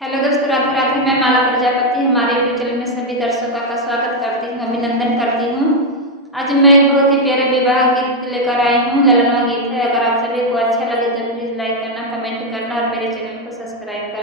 Hello दोस्तों, राधे राधे। मैं माला प्रजापति हमारे यूट्यूब चैनल में सभी दर्शकों का स्वागत करती हूँ, अभिनंदन करती हूँ। आज मैं एक बहुत ही प्यारे विवाह गीत लेकर आई हूँ। ललनवा गीत है। अगर आप सभी को अच्छा लगे तो प्लीज लाइक करना, कमेंट करना और मेरे चैनल को सब्सक्राइब करना।